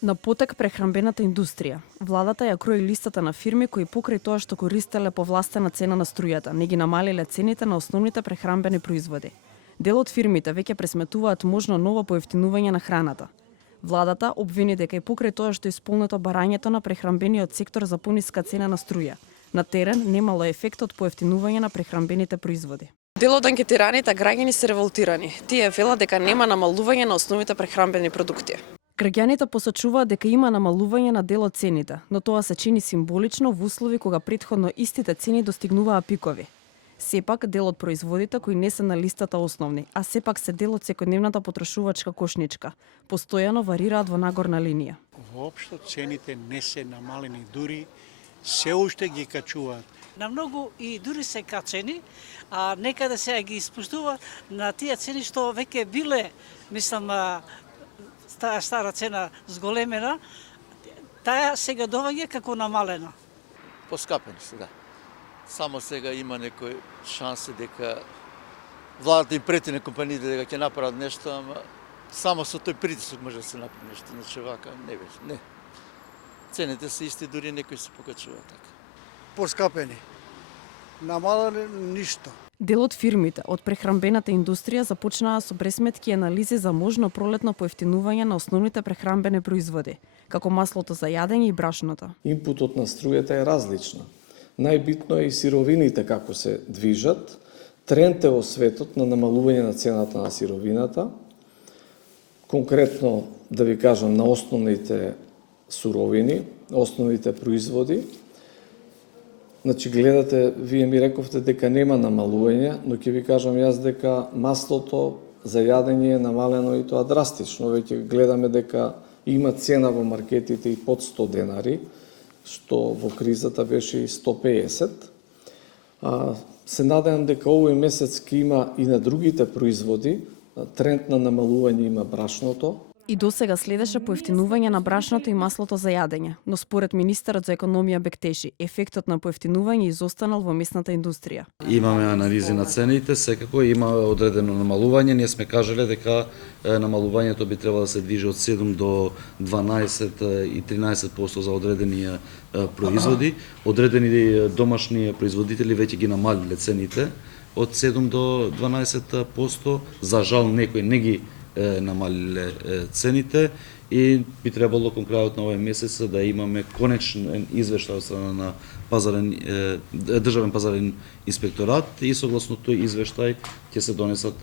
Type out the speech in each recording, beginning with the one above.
На потек прехрамбената индустрија. Владата ја крои листата на фирми кои покрај тоа што користеле повластена цена на струјата, не ги намалиле цените на основните прехрамбени производи. Дел од фирмите веќе пресметуваат можно ново поевтинување на храната. Владата обвини дека и покрај тоа што исполнето барањето на прехрамбениот сектор за пониска цена на струја, на терен немало ефект од поевтинување на прехрамбените производи. Дел од анкетираните граѓани се револтирани. Тие велат дека нема намалување на основните прехрамбени продукти. Граѓаните посочуваат дека има намалување на дел од цените, но тоа се чини символично во услови кога претходно истите цени достигнуваа пикови. Сепак дел од производите кои не се на листата основни, а сепак се дел од секојдневната потрошувачка кошничка, постојано варираат во нагорна линија. Воопшто цените не се намалени, дури се уште ги качуваат. На многу и дури се качени, а некаде се ги испуштува на тие цени што веќе биле, мислам, таа стара цена зголемена, таа сега доаѓа како намалена. Поскапени се, да. Само сега има некој шанси дека владата им прети на компаниите дека ќе направат нешто, ама само со тој притисок може да се направи нешто, иначе вака не беше, не. Цените се исти, дури некои се покачуваат така. Поскапени. Намалеле ништо. Дел од фирмите од прехрамбената индустрија започнаа со пресметки и анализи за можно пролетно поевтинување на основните прехрамбени производи, како маслото за јадење и брашното. Инпутот на струјата е различна. Најбитно е и сировините како се движат, тренд е во светот на намалување на цената на сировината, конкретно да ви кажам на основните суровини, основните производи. Значи, гледате, вие ми рековте дека нема намалување, но ќе ви кажам јас дека маслото за јадење е намалено и тоа драстично. Веќе гледаме дека има цена во маркетите и под 100 денари, што во кризата беше и 150. Се надевам дека овој месец ќе има и на другите производи, тренд на намалување има брашното. И досега следеше поевтинување на брашното и маслото за јадење, но според министерот за економија Бектеши, ефектот на поевтинување изостанал во месната индустрија. Имаме анализи на цените, секако има одредено намалување. Ние сме кажале дека намалувањето би требало да се движи од 7 до 12 и 13% за одредени производи. Одредени домашни производители веќе ги намалиле цените од 7 до 12%. За жал некои не ги намалиле цените и би требало кон крајот на овој месец да имаме конечен извештај од страна на државен пазарен инспекторат и согласно тој извештај ќе се донесат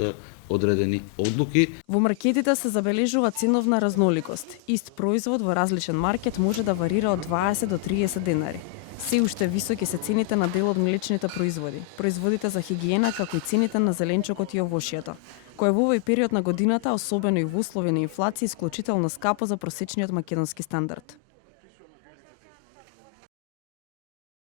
одредени одлуки. Во маркетите се забележува ценовна разноликост. Ист производ во различен маркет може да варира од 20 до 30 денари. Се уште високи се цените на дел од млечните производи, производите за хигиена, како и цените на зеленчокот и овошјето, кој во овој период на годината, особено и во услови на инфлација, исклучително скапо за просечниот македонски стандард.